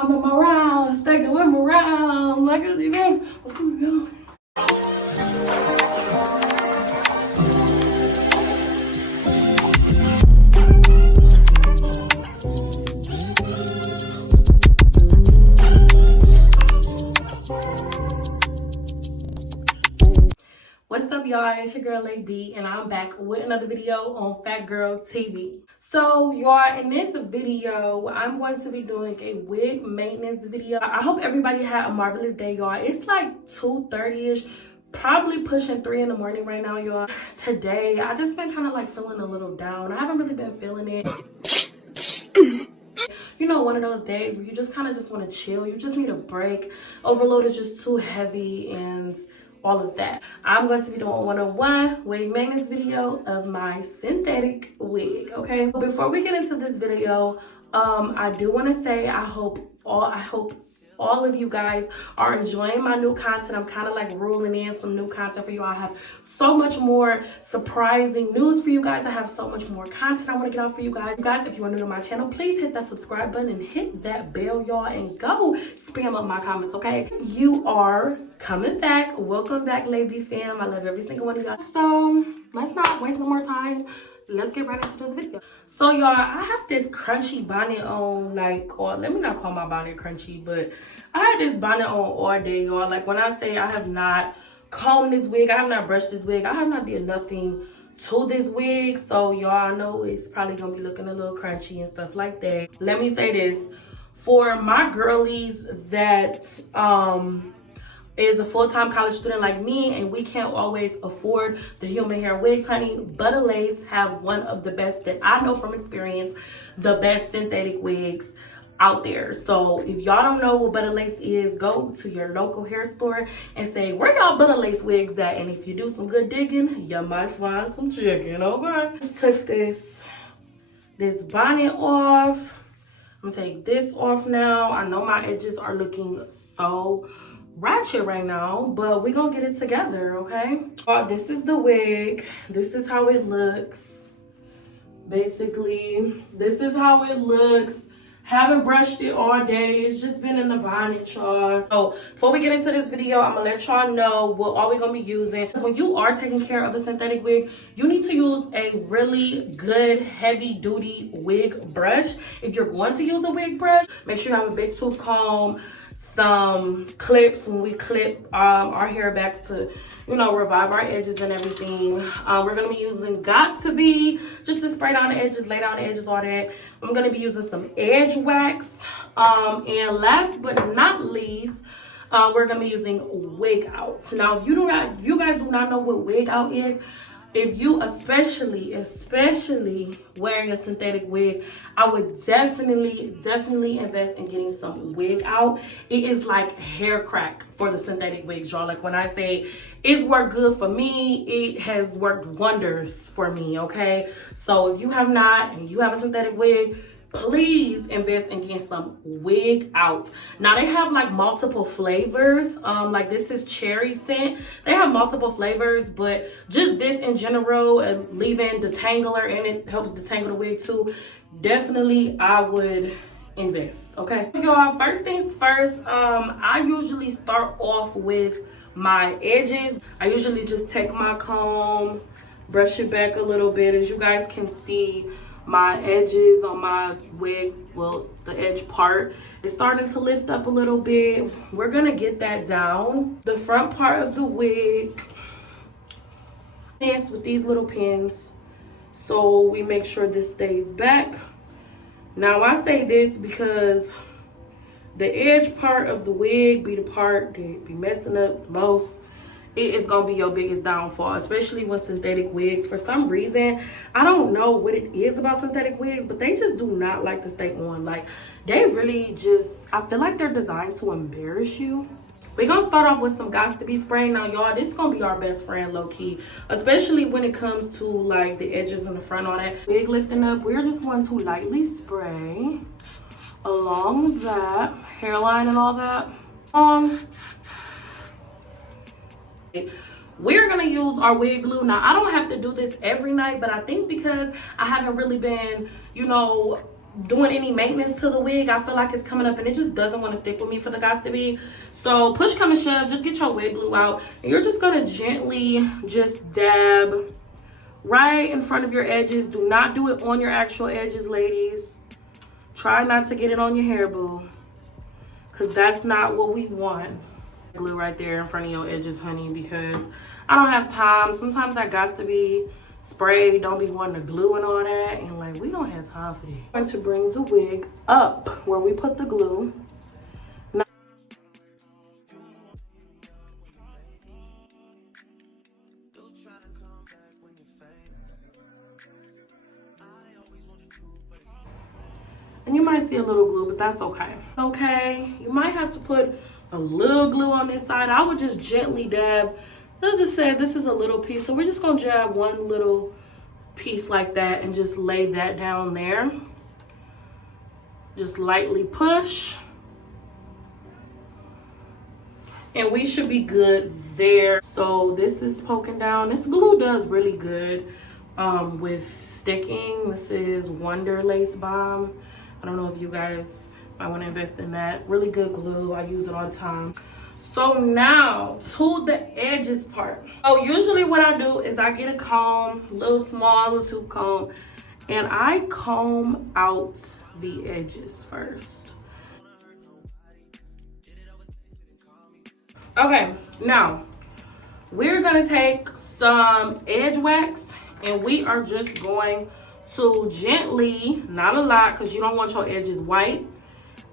I'm in my round, sticking with my round. Like a man. What's up, y'all? It's your girl LAYB, and I'm back with another video on Fat Girl TV. So, y'all, in this video, I'm going to be doing a wig maintenance video. I hope everybody had a marvelous day, y'all. It's like 2:30ish, probably pushing 3 in the morning right now, y'all. Today, I just been kind of like feeling a little down. I haven't really been feeling it. You know, one of those days where you just kind of just want to chill. You just need a break. Overload is just too heavy and all of that. I'm going to be doing a one-on-one wig maintenance video of my synthetic wig, okay? Before we get into this video, I do want to say I hope all of you guys are enjoying my new content. I'm kind of like rolling in some new content for you. I have so much more surprising news for you guys. I have so much more content I want to get out for you guys. If you are new to my channel, please hit that subscribe button and hit that bell, y'all, and go spam up my comments, okay? You are coming back. Welcome back, LAYB fam. I love every single one of y'all. So let's not waste no more time. Let's get right into this video. So y'all, I have this crunchy bonnet on, like, or let me not call my bonnet crunchy, but I had this bonnet on all day, y'all. Like, when I say I have not combed this wig, I have not brushed this wig, I have not did nothing to this wig. So y'all know it's probably gonna be looking a little crunchy and stuff like that. Let me say this, for my girlies that is a full-time college student like me and we can't always afford the human hair wigs, honey, BUTTA Lace have one of the best, that I know from experience, the best synthetic wigs out there. So if y'all don't know what BUTTA Lace is, go to your local hair store and say, where y'all BUTTA Lace wigs at? And if you do some good digging, you might find some chicken, okay? Just took this bonnet off. I'm gonna take this off now. I know my edges are looking so ratchet right now, but we're gonna get it together, okay? This is the wig. This is how it looks. Basically, this is how it looks. Haven't brushed it all day. It's just been in the bonnet, y'all. So before we get into this video, I'm gonna let y'all know what all we're gonna be using. When you are taking care of a synthetic wig, you need to use a really good heavy duty wig brush. If you're going to use a wig brush, make sure you have a big tooth comb, some clips when we clip our hair back to, you know, revive our edges and everything. We're gonna be using Got2B just to spray down the edges, lay down the edges, all that. I'm gonna be using some edge wax, and last but not least, we're gonna be using Wig Out. Now, if you guys do not know what Wig Out is, if you especially wearing a synthetic wig, I would definitely invest in getting some Wig Out. It is like hair crack for the synthetic wigs, y'all. Like, when I say it's worked good for me, it has worked wonders for me, okay? So if you have not and you have a synthetic wig, please invest in getting some Wig Out. Now, they have like multiple flavors. Like, this is cherry scent. They have multiple flavors, but just this in general, leaving detangler, and it helps detangle the wig too, definitely I would invest, okay? Y'all, first things first, I usually start off with my edges. I usually just take my comb, brush it back a little bit. As you guys can see, my edges on my wig, well, the edge part is starting to lift up a little bit. We're gonna get that down. The front part of the wig, this with these little pins, so we make sure this stays back. Now, I say this because the edge part of the wig be the part that be messing up the most. It is gonna be your biggest downfall, especially with synthetic wigs. For some reason, I don't know what it is about synthetic wigs, but they just do not like to stay on. Like, they really just, I feel like they're designed to embarrass you. We're gonna start off with some Got2B Spray. Now, y'all, this is gonna be our best friend, low-key, especially when it comes to like the edges in the front, all that wig lifting up. We're just going to lightly spray along that hairline and all that. We're gonna use our wig glue. Now, I don't have to do this every night, but I think because I haven't really been, you know, doing any maintenance to the wig. I feel like it's coming up and it just doesn't want to stick with me for the Got2B. So push come to shove, just get your wig glue out and you're just gonna gently just dab right in front of your edges. Do not do it on your actual edges, ladies. Try not to get it on your hair, boo, because that's not what we want. Glue right there in front of your edges, honey, because I don't have time. Sometimes that Got2B spray don't be wanting to glue and all that, and like we don't have time for that. I'm going to bring the wig up where we put the glue. Now, and you might see a little glue, but that's okay. Okay, you might have to put a little glue on this side. I would just gently dab. Let's just say this is a little piece, so we're just gonna jab one little piece like that and just lay that down there. Just lightly push. And we should be good there. So this is poking down. This glue does really good with sticking. This is Wonder Lace Balm. I don't know if you guys might want to invest in that. Really good glue. I use it all the time. So now to the edges part. So usually what I do is I get a comb, little small little tooth comb, and I comb out the edges first. Okay, now we're gonna take some edge wax and we are just going to gently, not a lot because you don't want your edges white,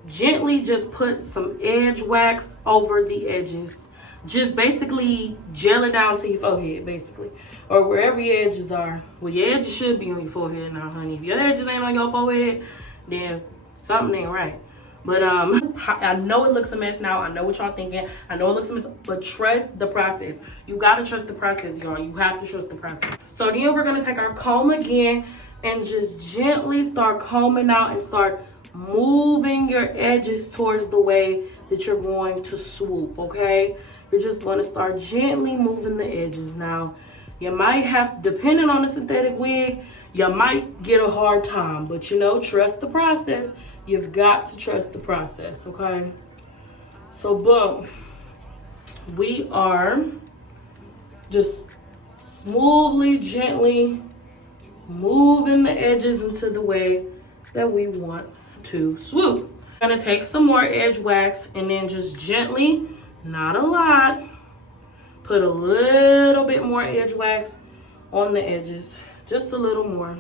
gently just put some edge wax over the edges. Just basically gel it down to your forehead, basically, or wherever your edges are. Well, your edges should be on your forehead now, honey. If your edges ain't on your forehead, then something ain't right. But I know it looks a mess now. I know what y'all thinking. I know it looks a mess, but trust the process. You gotta trust the process, y'all. You have to trust the process. So then we're gonna take our comb again and just gently start combing out and start moving your edges towards the way that you're going to swoop, okay? You're just going to start gently moving the edges. Now, you might have, depending on the synthetic wig, you might get a hard time, but you know, trust the process. You've got to trust the process, okay? So, boom. We are just smoothly, gently moving the edges into the way that we want to swoop. I'm gonna take some more edge wax and then just gently, not a lot, put a little bit more edge wax on the edges, just a little more.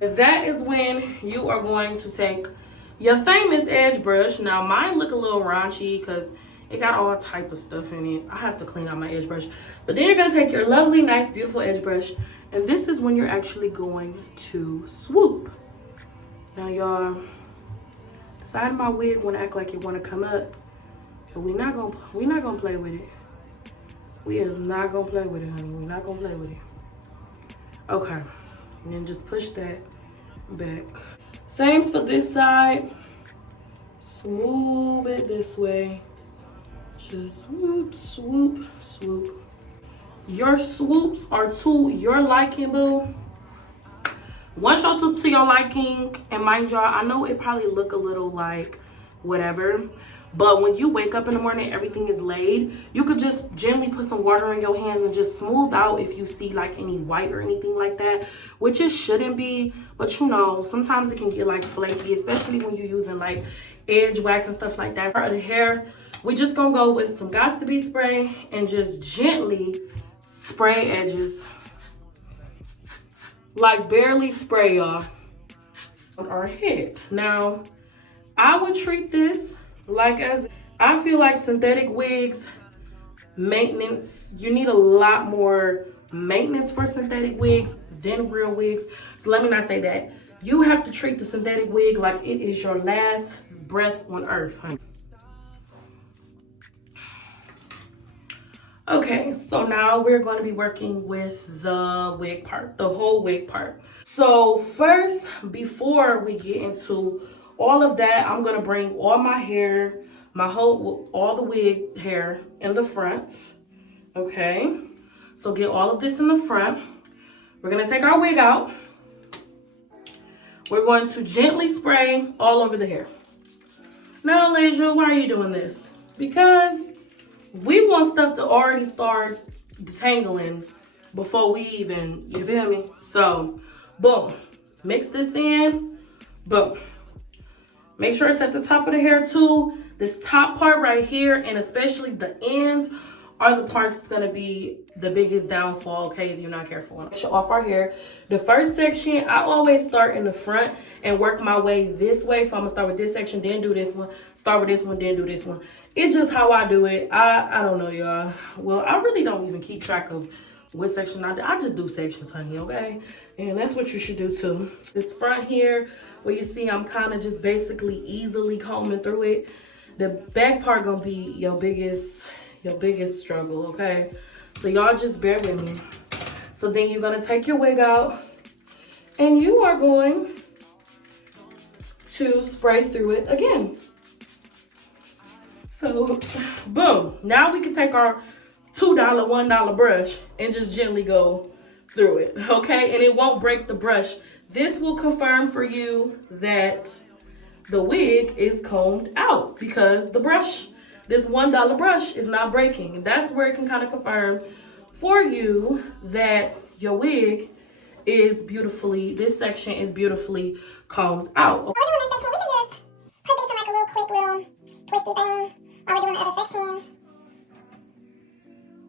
That is when you are going to take your famous edge brush. Now mine look a little raunchy because it got all type of stuff in it. I have to clean out my edge brush. But then you're gonna take your lovely, nice, beautiful edge brush, and this is when you're actually going to swoop. Now y'all, the side of my wig wanna act like it wanna come up, but we're not gonna play with it. We is not gonna play with it, honey. We're not gonna play with it. Okay, and then just push that back. Same for this side. Smooth it this way. Just swoop, swoop, swoop. Your swoops are to your liking, boo. Once your swoop to your liking, and mind y'all, I know it probably look a little like whatever, but when you wake up in the morning, everything is laid. You could just gently put some water in your hands and just smooth out if you see like any white or anything like that, which it shouldn't be, but you know, sometimes it can get like flaky, especially when you're using like edge wax and stuff like that. For the hair, we just gonna go with some Got2B spray and just gently spray edges. Like barely spray y'all on our head. Now, I would treat this like as, I feel like synthetic wigs, maintenance, you need a lot more maintenance for synthetic wigs than real wigs. So let me not say that. You have to treat the synthetic wig like it is your last breath on earth, honey. Okay, so now we're going to be working with the wig part, the whole wig part. So first, before we get into all of that, I'm going to bring all my hair, all the wig hair in the front. Okay, so get all of this in the front. We're going to take our wig out. we're going to gently spray all over the hair. Now, Layja, why are you doing this? Because we want stuff to already start detangling before we even, you feel me? So, boom, mix this in, boom. Make sure it's at the top of the hair too. This top part right here, and especially the ends, are the parts that's gonna be the biggest downfall, okay, if you're not careful. Show off our hair. The first section, I always start in the front and work my way this way. So I'm gonna start with this section, then do this one, start with this one, then do this one. It's just how I do it. I don't know, y'all. Well, I really don't even keep track of what section I do. I just do sections, honey, okay? And that's what you should do too. This front here, where you see I'm kind of just basically easily combing through it. The back part gonna be your biggest struggle, okay? So y'all just bear with me. So then you're gonna take your wig out and you are going to spray through it again. So boom, now we can take our $2, $1 brush and just gently go through it, okay? And it won't break the brush. This will confirm for you that the wig is combed out because the brush, this $1 brush, is not breaking. And that's where it can kind of confirm for you that your wig is beautifully, this section is beautifully combed out. While we're doing this section, we can just put this in like a little quick little twisty thing while we're doing the other section.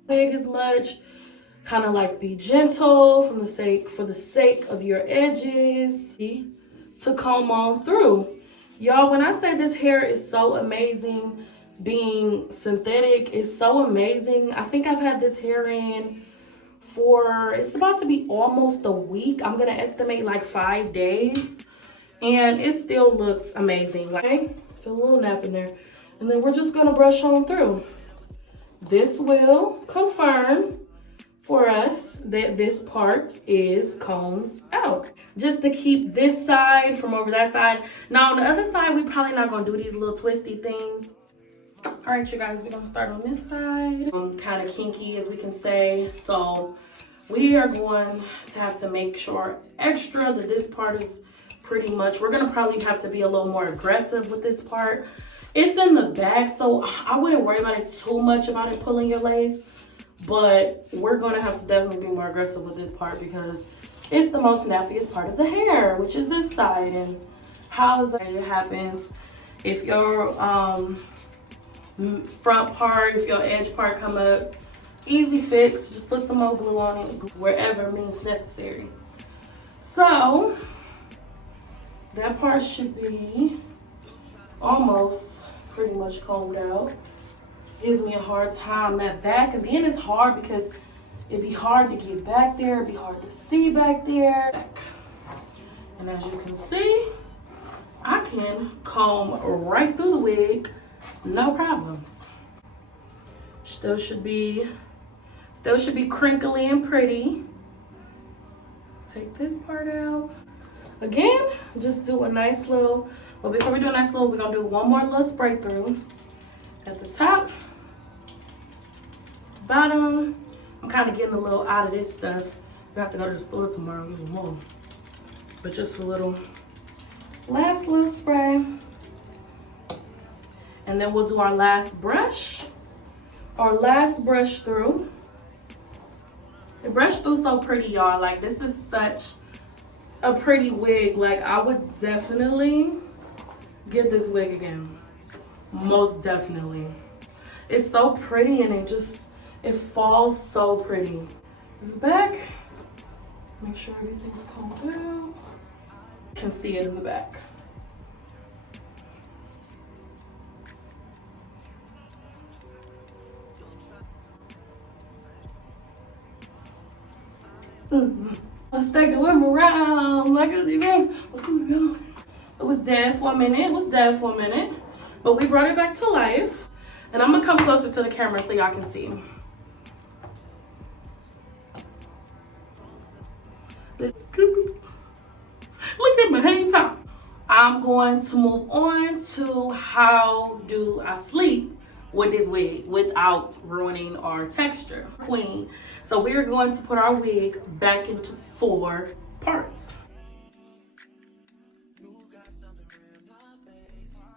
Wig as much, kind of like be gentle for the sake of your edges to comb on through. Y'all, when I say this hair is so amazing, being synthetic is so amazing. I think I've had this hair in for, it's about to be almost a week. I'm gonna estimate like 5 days, and it still looks amazing. Like, okay, feel a little nap in there. And then we're just gonna brush on through. This will confirm for us that this part is combed out. Just to keep this side from over that side. Now on the other side, we probably not gonna do these little twisty things. All right, you guys, we're gonna start on this side. Kind of kinky, as we can say. So we are going to have to make sure extra that this part is pretty much, we're gonna probably have to be a little more aggressive with this part. It's in the back, so I wouldn't worry about it too much about it pulling your lace. But we're gonna have to definitely be more aggressive with this part because it's the most nappiest part of the hair, which is this side. And how it happens if your front part, if your edge part come up, easy fix, just put some more glue on it wherever means necessary. So that part should be almost pretty much combed out. Gives me a hard time, that back, and then it's hard because it'd be hard to get back there, it'd be hard to see back there. And as you can see, I can comb right through the wig, no problems. Still should be crinkly and pretty. Take this part out. Again, just do a nice little, but before we do a nice little, we're gonna do one more little spray through at the top. Bottom. I'm kind of getting a little out of this stuff. We have to go to the store tomorrow and get more. But just a little, last little spray. And then we'll do our last brush. Our last brush through. The brush through so pretty, y'all. Like, this is such a pretty wig. Like, I would definitely get this wig again. Most definitely. It's so pretty and it falls so pretty. In the back, make sure everything's combed out. You can see it in the back. Let's take it with me around. Like it again. It was dead for a minute. But we brought it back to life. And I'm gonna come closer to the camera so y'all can see. Look at my hang time. I'm going to move on to how do I sleep with this wig without ruining our texture. Queen. So we're going to put our wig back into 4 parts.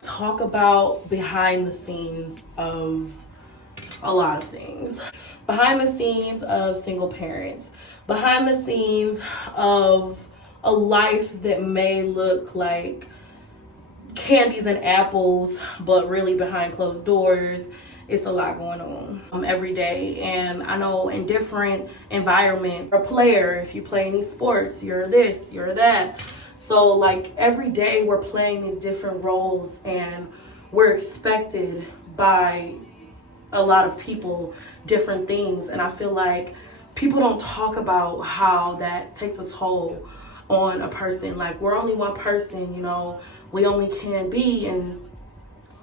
talk about behind the scenes of a lot of things. Behind the scenes of single parents. Behind the scenes of a life that may look like candies and apples, but really behind closed doors, it's a lot going on every day. And I know in different environments, a player, if you play any sports, you're this, you're that. So like every day we're playing these different roles, and we're expected by a lot of people different things. And I feel like people don't talk about how that takes a toll on a person. Like, we're only one person, you know. We only can be in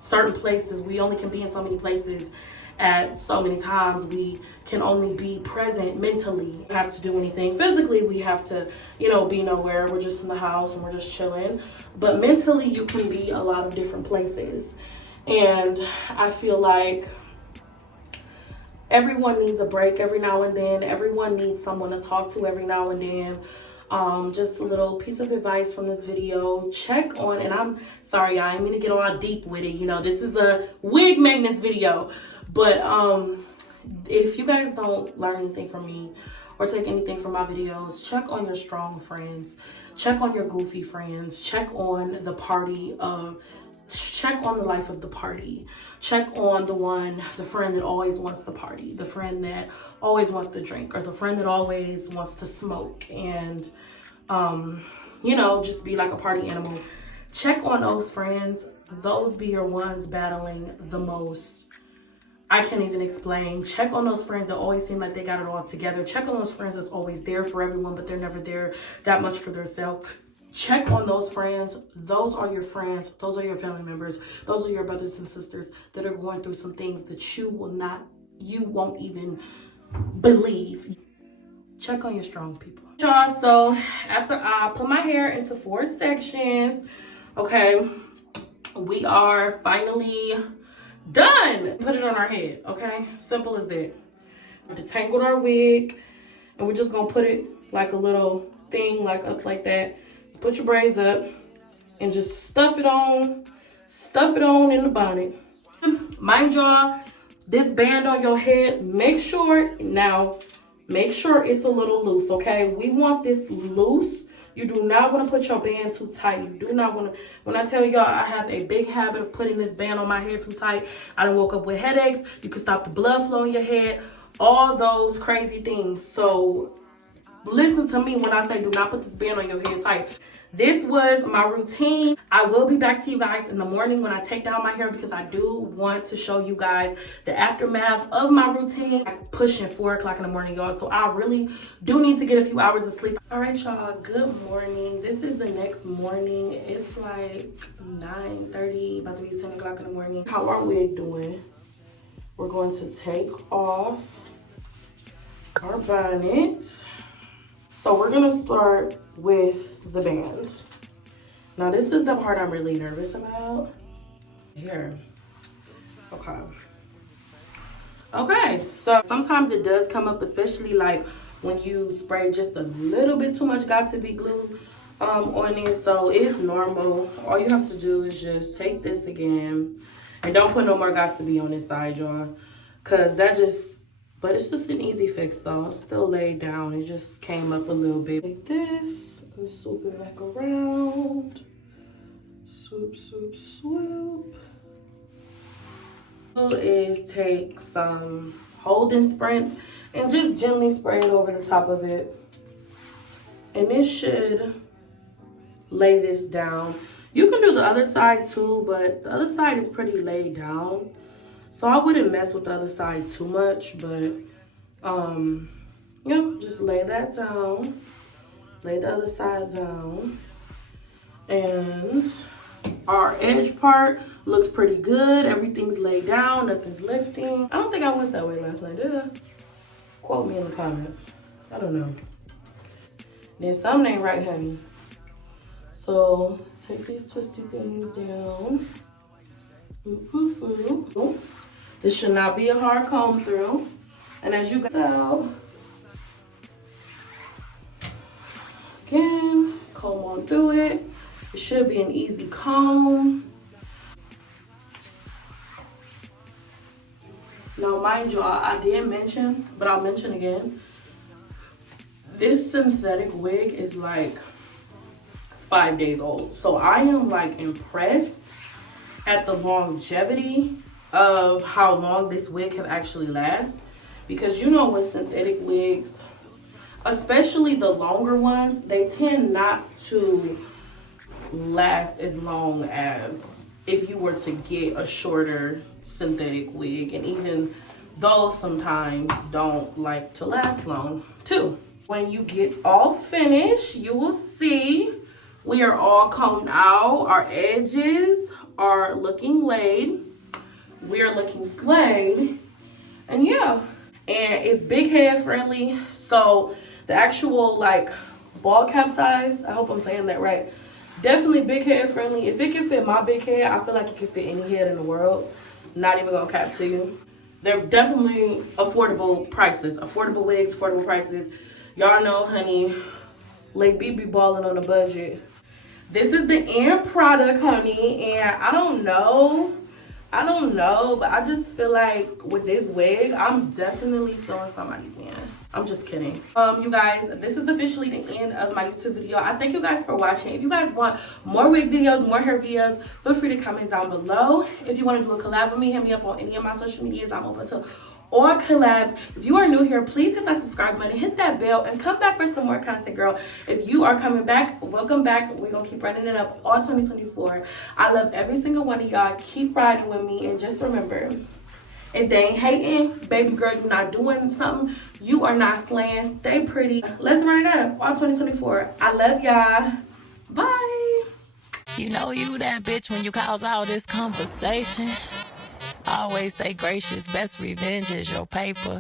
certain places. We only can be in so many places at so many times. We can only be present mentally. We don't have to do anything physically. We have to, you know, be nowhere. We're just in the house and we're just chilling. But mentally, you can be a lot of different places. And I feel like everyone needs a break every now and then. Everyone needs someone to talk to every now and then. Just a little piece of advice from this video. Check on, and I'm sorry, I ain't mean to get all deep with it. You know, this is a wig maintenance video. But if you guys don't learn anything from me or take anything from my videos, check on your strong friends. Check on your goofy friends. Check on the party of check on the life of the party. Check on the friend that always wants the party, the friend that always wants to drink, or the friend that always wants to smoke and, you know, just be like a party animal. Check on those friends. Those be your ones battling the most. I can't even explain. Check on those friends that always seem like they got it all together. Check on those friends that's always there for everyone, but they're never there that much for themselves. Check on those friends. Those are your friends. Those are your family members. Those are your brothers and sisters that are going through some things that you won't even believe. Check on your strong people. Y'all, so after I put my hair into 4 sections, okay, we are finally done. Put it on our head, okay? Simple as that. We detangled our wig, and we're just gonna put it like a little thing, like up like that. Put your braids up and just stuff it on in the bonnet. Mind y'all, this band on your head, make sure it's a little loose, okay? We want this loose. You do not want to put your band too tight. You do not want to, when I tell y'all, I have a big habit of putting this band on my hair too tight. I done woke up with headaches. You can stop the blood flow in your head, all those crazy things. So listen to me when I say do not put this band on your head tight. This was my routine. I will be back to you guys in the morning when I take down my hair, because I do want to show you guys the aftermath of my routine. I'm pushing 4 o'clock in the morning, y'all. So I really do need to get a few hours of sleep. All right, y'all, good morning. This is the next morning. It's like 9:30, about to be 10 o'clock in the morning. How our wig doing? We're going to take off our bonnet. So we're gonna start with the band. Now this is the part I'm really nervous about. Here, okay, so sometimes it does come up, especially like when you spray just a little bit too much Got2B glue on it. So it's normal. All you have to do is just take this again, and don't put no more Got2B on this side, y'all, because that just, but it's just an easy fix though. It's still laid down. It just came up a little bit like this, and swoop it back around. Swoop, swoop, swoop. Is take some holding sprints and just gently spray it over the top of it. And this should lay this down. You can do the other side too, but the other side is pretty laid down. So I wouldn't mess with the other side too much, but yeah, just lay that down. Lay the other side down. And our edge part looks pretty good. Everything's laid down, nothing's lifting. I don't think I went that way last night, did I? Quote me in the comments. I don't know. Then something ain't right, honey. So take these twisty things down. This should not be a hard comb through. And as you guys out, again, comb on through it. It should be an easy comb. Now, mind you, I did mention, but I'll mention again, this synthetic wig is like 5 days old. So I am like impressed at the longevity of how long this wig have actually last. Because you know with synthetic wigs, especially the longer ones, they tend not to last as long as if you were to get a shorter synthetic wig, and even those sometimes don't like to last long too. When you get all finished, you will see we are all combed out. Our edges are looking laid. We are looking slayed. And yeah, and it's big head friendly. So the actual like ball cap size, I hope I'm saying that right, definitely big head friendly. If it can fit my big head, I feel like it can fit any head in the world. Not even gonna cap to you. They're definitely affordable prices. Affordable wigs, affordable prices. Y'all know, honey, LAYB be balling on a budget. This is the end product, honey, and I don't know, but I just feel like with this wig, I'm definitely stealing somebody's man. I'm just kidding. You guys, this is officially the end of my YouTube video. I thank you guys for watching. If you guys want more wig videos, more hair videos, feel free to comment down below. If you want to do a collab with me, hit me up on any of my social medias. I'm open to all collabs. If you are new here, please hit that subscribe button, hit that bell, and come back for some more content, girl. If you are coming back, welcome back. We're gonna keep running it up all 2024. I love every single one of y'all. Keep riding with me, and just remember, if they ain't hating, baby girl, you're not doing something, you are not slaying. Stay pretty. Let's run it up all 2024. I love y'all. Bye. You know you that bitch when you cause all this conversation. Always stay gracious. Best revenge is your paper.